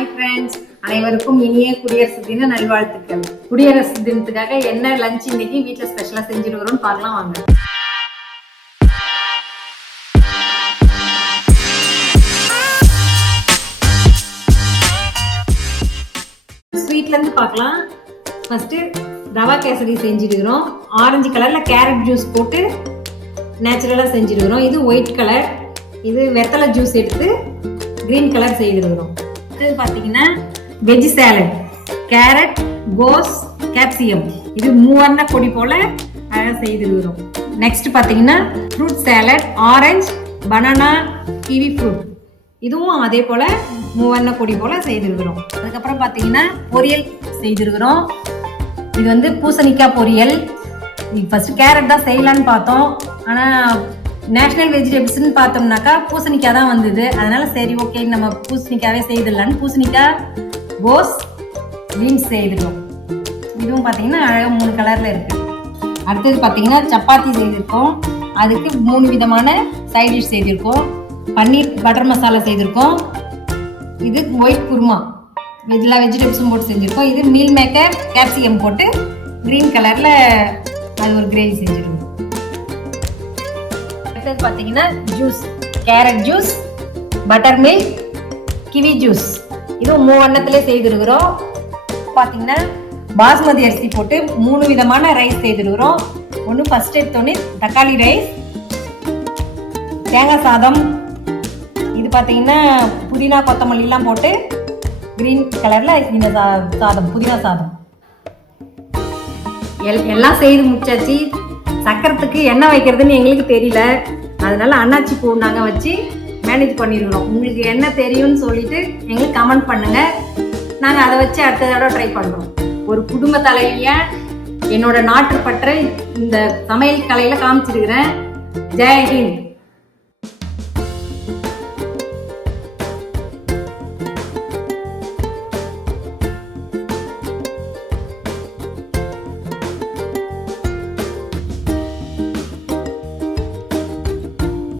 Hi friends, அனைவருக்கும் இனிய குடியரசு தின நல்வாழ்த்துக்கள். குடியரசு தினத்துக்காக என்ன லஞ்ச் இன்னைக்கு வீட்டில் ஸ்பெஷலாக செஞ்சுட்டு வரோம்னு பார்க்கலாம் வாங்க. ஸ்வீட்லேருந்து பார்க்கலாம். ஃபஸ்ட்டு ரவா கேசரி செஞ்சுட்டுக்கிறோம். ஆரஞ்சு கலரில் கேரட் ஜூஸ் போட்டு நேச்சுரலாக செஞ்சுட்டுக்கிறோம். இது ஒயிட் கலர். இது வெத்தலை ஜூஸ் எடுத்து கிரீன் கலர் செய்துருக்கிறோம். இது பார்த்தீங்கன்னா வெஜ் சேலட், கேரட், கோஸ், கேப்சிகம், இது மூவர்ண கொடி போல அழகாக செய்துருக்கிறோம். நெக்ஸ்ட் பார்த்தீங்கன்னா fruit salad, orange, banana, kiwi fruit, இதுவும் அதே போல் மூவர்ண கொடி போல் செய்திருக்கிறோம். அதுக்கப்புறம் பார்த்தீங்கன்னா பொரியல் செய்திருக்கிறோம். இது வந்து பூசணிக்காய் பொரியல். இது ஃபஸ்ட்டு கேரட் தான் செய்யலான்னு பார்த்தோம், ஆனால் நேஷ்னல் வெஜிடபிள்ஸ்ன்னு பார்த்தோம்னாக்கா பூசணிக்காய் தான் வந்தது. அதனால சரி ஓகே நம்ம பூசணிக்காவே செய்திடலான்னு பூசணிக்காய், கோஸ், பீன்ஸ் செய்திருக்கோம். இதுவும் பார்த்தீங்கன்னா அழகாக 3 கலரில் இருக்குது. அடுத்தது பார்த்தீங்கன்னா சப்பாத்தி செய்திருக்கோம். அதுக்கு 3 விதமான சைட் டிஷ் செய்திருக்கோம். பன்னீர் பட்டர் மசாலா செய்திருக்கோம். இது ஒயிட் குருமா, எல்லா வெஜிடபிள்ஸும் போட்டு செஞ்சுருக்கோம். இது மீல் மேக்கர், கேப்சிகம் போட்டு க்ரீன் கலரில் அது ஒரு கிரேவி செஞ்சுருக்கோம். அடுத்தது பார்த்தீங்கன்னா juice, carrot juice, butter milk, kiwi juice, இதுவும் 3 வண்ணத்திலே செய்திருக்கிறோம். பார்த்தீங்கன்னா பாஸ்மதி அரிசி போட்டு 3 விதமான ரைஸ் செய்திருக்கிறோம். ஒன்று ஃபர்ஸ்ட் எடுத்தோன்னே தக்காளி ரைஸ், தேங்காய் சாதம், இது பார்த்தீங்கன்னா புதினா கொத்தமல்லிலாம் போட்டு கிரீன் கலரில் இந்த சாதம், புதினா சாதம். எல்லாம் செய்து முடிச்சாச்சு. சக்கரத்துக்கு எண்ணெய் வைக்கிறதுன்னு எங்களுக்கு தெரியல, அதனால அன்னாச்சி பூ நாங்கள் வச்சு மேனேஜ் பண்ணிருக்கிறோம். உங்களுக்கு என்ன தெரியும்னு சொல்லிட்டு எங்களுக்கு கமெண்ட் பண்ணுங்க. நாங்கள் அதை வச்சு அடுத்த தடவை ட்ரை பண்ணுறோம். ஒரு குடும்ப தலைவியா என்னோட நாட்டுப்பற்றை இந்த சமையல் கலையில காமிச்சிருக்கிறேன். ஜெய் ஹிந்த்.